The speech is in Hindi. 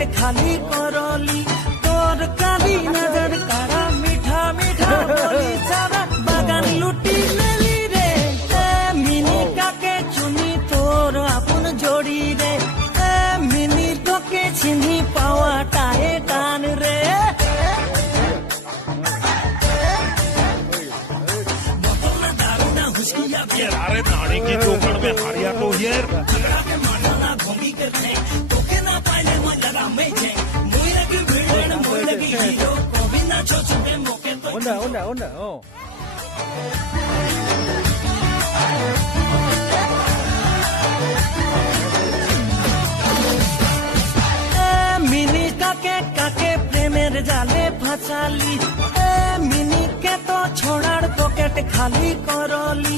पॉकेट खाली करली तोर काली नजर कारा मीठा मीठा बोली सारा बागान लुटी लेली रे मिनी काके चुनी तोर अपन जोड़ी रे मिनी তোকে চিনি পাওয়াটাই টান রে अरे नाड़ी की चौकड़ में हारिया तो यार onda onda onda oh mini কাকে কাকে প্রেমের জালে ফাঁসালি মিনি কে তো ছোড়ার পকেট খালি করলি